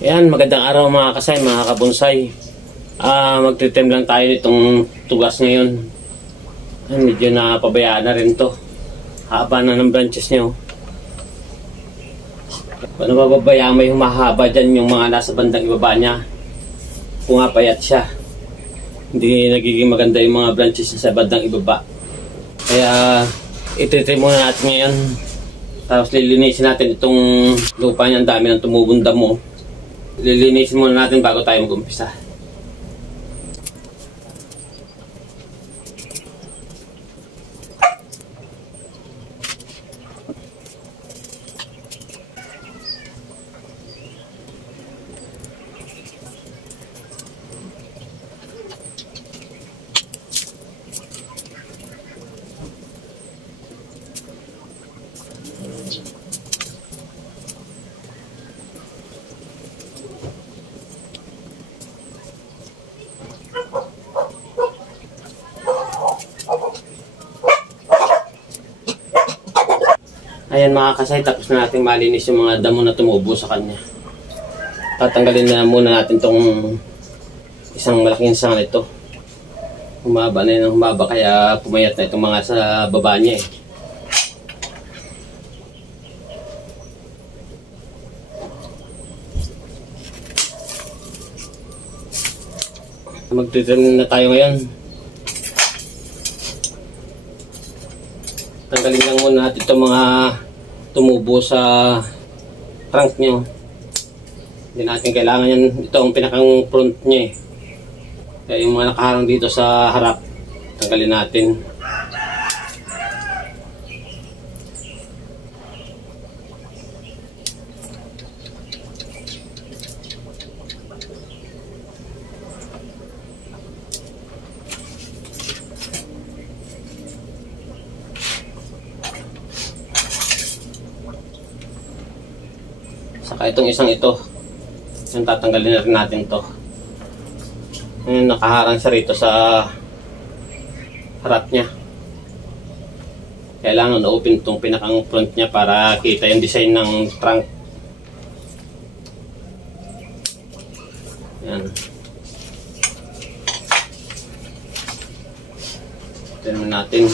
Ayan, magandang araw mga kasay, mga kabonsay. Magtitim lang tayo nitong tugas ngayon. Medyo napabayaan na rin to. Haba na ng branches niya. Paano mababayaan, may humahaba dyan yung mga nasa bandang ibaba niya. Pumapayat siya. Hindi nagiging maganda yung mga branches niya sa bandang ibaba. Kaya ititim muna natin ngayon. Tapos lilinisin natin itong lupa niya. Ang dami ng tumubong damo. Lilinisin muna natin bago tayo mag-umpisa. Ayan mga kasay, tapos na natin malinis yung mga damo na tumubo sa kanya. Tatanggalin na muna natin tong isang malaking sanga nito. Humaba na yun ang humaba, kaya pumayat na itong mga sa baba niya eh. Magtitrim na tayo ngayon. Tanggalin lang muna natin itong mga tumubo sa trunk nyo. Hindi natin kailangan yan. Ito ang pinakang front niya eh. Kaya yung mga nakaharang dito sa harap, tanggalin natin. Saka itong isang ito, yung tatanggalin na rin natin to. Yung nakaharang siya rito sa harap niya. Kailangan na-open itong pinakang front niya para kita yung design ng trunk. Yan. Tignan natin.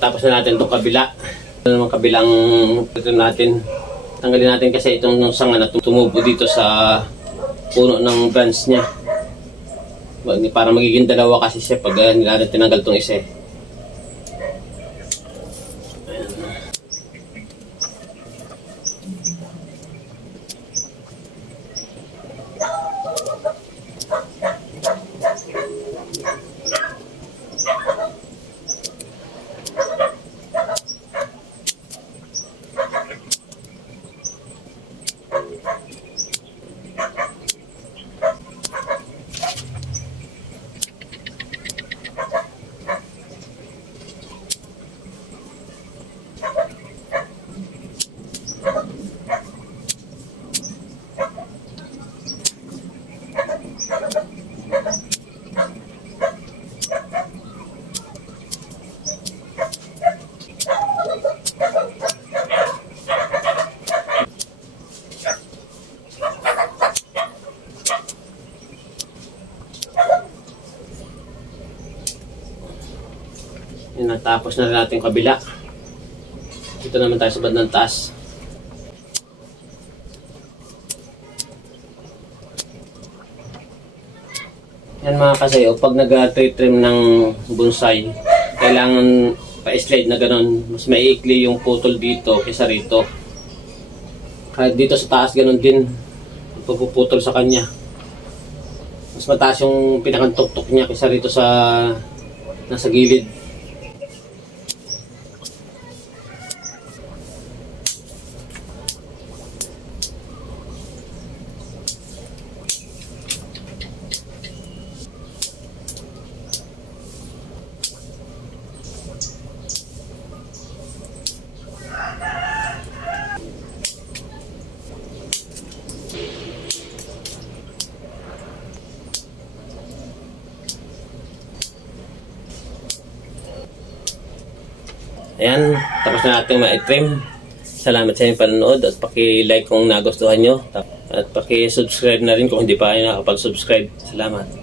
Tapos na natin itong kabila. Ito naman kabilang ito natin. Tanggalin natin kasi itong sanga na tumubo dito sa puno ng branch niya. Para magiging dalawa kasi siya pag hindi natin tinanggal itong isa. Natapos na rin natin yung kabila. Dito naman tayo sa bandang taas. Yan mga kasayo, pag nag-trim ng bonsai, kailangan pa-slide na ganun. Mas maiikli yung putol dito kaysa rito. Kahit dito sa taas ganun din, puputol sa kanya. Mas mataas yung pinakang tuktok niya kaysa rito sa nasa gilid. Ayan, tapos na natin ma-trim. Salamat sa inyong panonood at paki-like kung nagustuhan nyo. At paki-subscribe na rin kung hindi pa kayo nakapag-subscribe. Salamat.